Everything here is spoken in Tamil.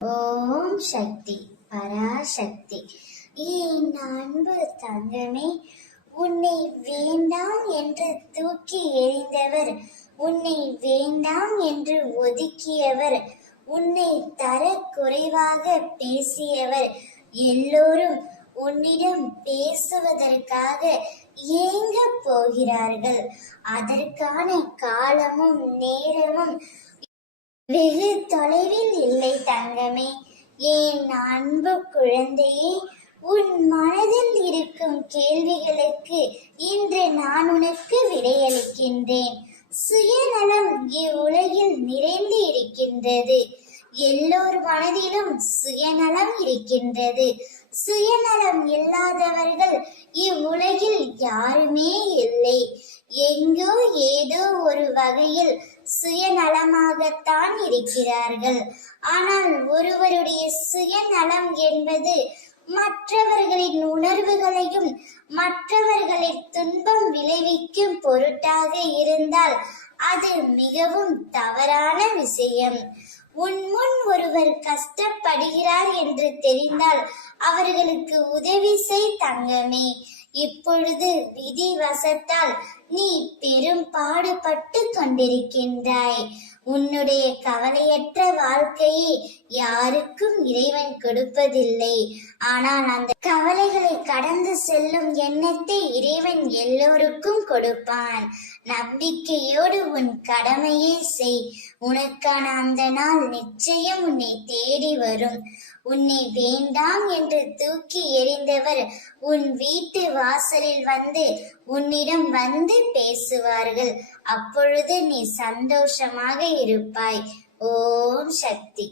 ஓம் சக்தி பராசக்தி. என் அன்பு தங்கமே, உன்னை வேண்டாம் என்று தூக்கி எறிந்தவர், உன்னை வேண்டாம் என்று ஒதுக்கியவர், உன்னை தர குறைவாக பேசியவர் எல்லோரும் உன்னிடம் பேசுவதற்காக ஏங்க போகிறார்கள். அதற்கான காலமும் நேரமும் வெகு தொலைவில் இல்லை தங்கமே. என் அன்பு குழந்தையே, உன் மனதில் இருக்கும் கேள்விகளுக்கு இன்று நான் உனக்கு விடையளிக்கின்றேன். சுயநலம் இவ்வுலகில் நிறைந்து இருக்கின்றது. எல்லோர் மனதிலும் சுயநலம் இருக்கின்றது. சுயநலம் இல்லாதவர்கள் இவ்வுலகில் யாருமே இல்லை. எங்கோ ஏதோ ஒரு வகையில் சுயநலமாகத்தான் இருக்கிறார்கள். ஆனால் ஒருவருடைய சுயநலம் என்பது மற்றவர்களின் உணர்வுகளையும் மற்றவர்களை துன்பம் விளைவிக்கும் பொருட்டாக இருந்தால் அது மிகவும் தவறான விஷயம். உன் முன் ஒருவர் கஷ்டப்படுகிறார் என்று தெரிந்தால் அவர்களுக்கு உதவி செய் தங்கமே. இப்பொழுது விதி வசத்தால் நீ பெரும் பாடுபட்டு கொண்டிருக்கின்றாய். உன்னுடைய கவலையற்ற வாழ்க்கையை யாருக்கும் இறைவன் கொடுப்பதில்லை. ஆனால் அந்த கவலைகளை கடந்து செல்லும் எண்ணத்தை இறைவன் எல்லோருக்கும் கொடுப்பான். நம்பிக்கையோடு உன் கடமையை செய். உனக்கான அந்த நாள் நிச்சயம் உன்னை தேடி வரும். உன்னை வேண்டாம் என்று தூக்கி எறிந்தவர் உன் வீட்டு வாசலில் வந்து உன்னிடம் வந்து பேசுவார்கள். அப்பொழுது நீ சந்தோஷமாக இருப்பாய். ஓம் சக்தி.